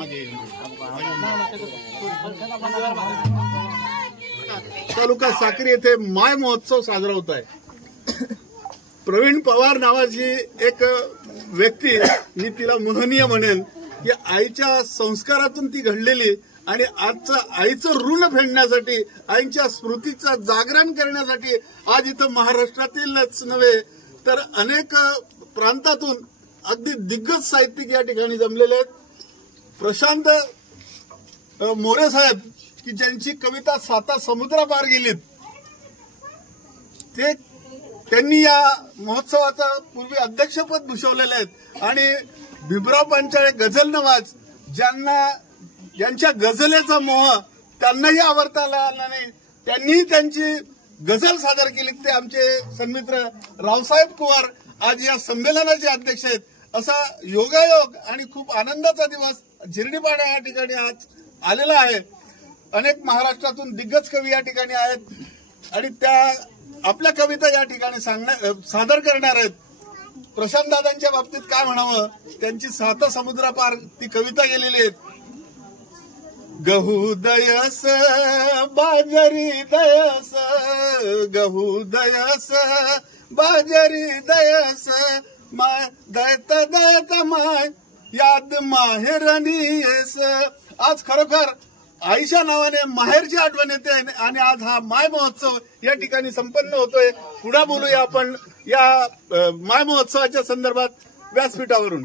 मागे तालुका साक्री येथे माय महोत्सव साजरा होत आहे। प्रवीण पवार नावाची एक व्यक्ती, मी तिला मोहनीय म्हणेन, की आईच्या संस्कारातून ती घडलेली आणि आजचं आईचं ऋण फेडण्यासाठी, आईच्या स्मृतीचं जागरण करण्यासाठी आज इथं महाराष्ट्रातीलच नव्हे तर अनेक प्रांतातून अगदी दिग्गज साहित्यिक या ठिकाणी जमलेले आहेत। प्रशांत मोरे साहेब की ज्यांची कविता 7 समुद्रापार गेलीत, त्यांनी या महोत्सवाचं पूर्वी अध्यक्षपद भूषवलेलं आहे। आणि भिमराव पांचाळे गझल नवाज, ज्यांच्या गझलेचा मोह त्यांनाही आवडता आला नाही, त्यांनीही त्यांची गझल सादर केली, ते आमचे सन्मित्र रावसाहेब कुवार आज या संमेलनाचे अध्यक्ष आहेत। असा योगायोग आणि खूप आनंदाचा दिवस झिरडीपाडा या ठिकाणी आज आलेला आहे। अनेक महाराष्ट्रातून दिग्गज कवी या ठिकाणी आहेत आणि त्या आपल्या कविता या ठिकाणी सादर करणार आहेत। प्रशांत दादांच्या बाबतीत काय म्हणावं, त्यांची 7 समुद्रापार ती कविता गेलेली आहे। गहू दयस बाजरी दयस, गहू दयस बाजरी दयस, माय दयत दयत माय याद माहेरनी येस। आज खरोखर आईच्या नावाने माहेरची आठवण येते आणि आज हा माय महोत्सव या ठिकाणी संपन्न होतोय। पुढे बोलूया आपण या माय महोत्सवाच्या संदर्भात व्यासपीठावरून।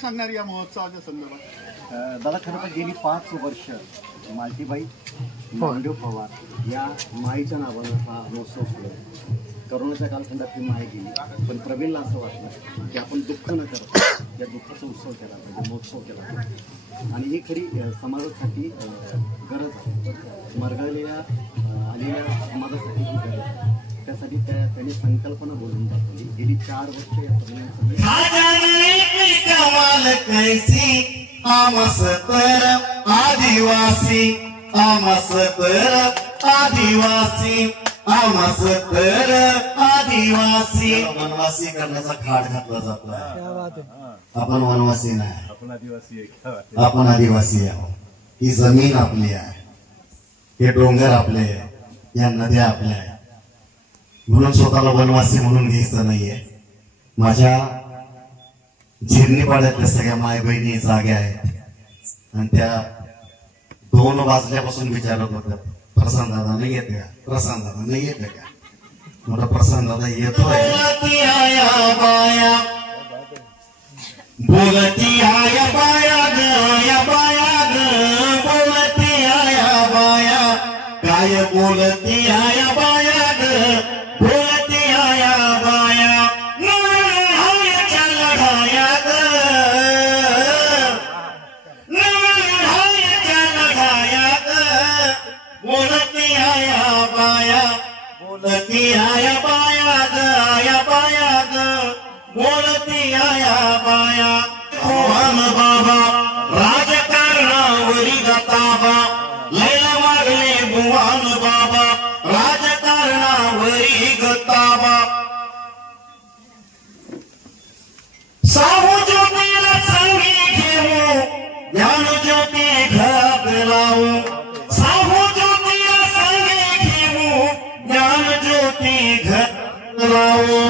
सांगणार या महोत्सवाच्या संदर्भात? दादा खरं तर गेली 5 वर्ष मालतीबाई नामदेव पवार या माईच्या नावानं हा महोत्सव सुरू आहे। करोनाच्या कालखंडात ही माय गेली, पण प्रवीणला असं वाटलं की आपण दुःख न करता या दुःखाचा उत्सव केला पाहिजे, महोत्सव केला पाहिजे। आणि ही खरी समाजासाठी गरज आहे, मरगळलेल्या आलेल्या समाजासाठी ही गरज आहे। त्यासाठी त्यांनी संकल्पना बोलून दाखवली। गेली 4 वर्ष या सगळ्यांचं कमाल कैसी आमस तर आदिवासी आमस तर आदिवासी, आमस तर आदिवासी. वनवासी करण्याचा खाट घातला जातो. आपण वनवासी नाही, आपण आदिवासी आहोत. ही जमीन आपली आहे, हे डोंगर आपले आहे, या नद्या आपल्या आहेत. म्हणून स्वतःला वनवासी म्हणून घ्यायचं नाहीये. माझ्या झिरनीपाड्यातल्या सगळ्या माय बहिणी जाग्या आहेत आणि त्या 2 वाजल्यापासून विचारत होत्या प्रशांत दादा नाही येते का, प्रशांत दादा नाही येते का. म्हटलं प्रशांत दादा येतोय. बोलती आया बाया ग, या बाया ग, बोलती आया बाया, काय बोलती आया बाया ग, बोलती आया बाया. नहायच्या लढाया ग, नहायच्या लढाया ग, बोलती आया बाया, बोलती आया बाया ग, या बाया ग, बोलती आया बाया. भगवान बाबा राजकारणावरी गताबा, लैला मागले भगवान बाबा राजकारणावरी गताबा. साहू ज्योतीला संगी घेऊ, ज्ञान ज्योती घरात लावू. साहू ज्योतीला संगी घेऊ, ज्ञान ज्योती घरात लावू.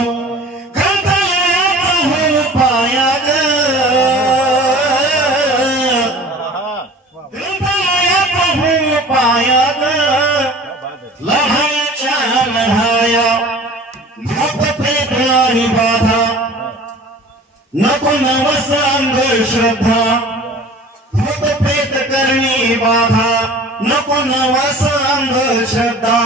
पाया ग, प्रभू पाया ग, लढायच्या लढाया. भक्त प्रेत आणि बाधा, नको नवस अंधश्रद्धा. भक्त प्रेत करणी बाधा, नको नवस अंधश्रद्धा.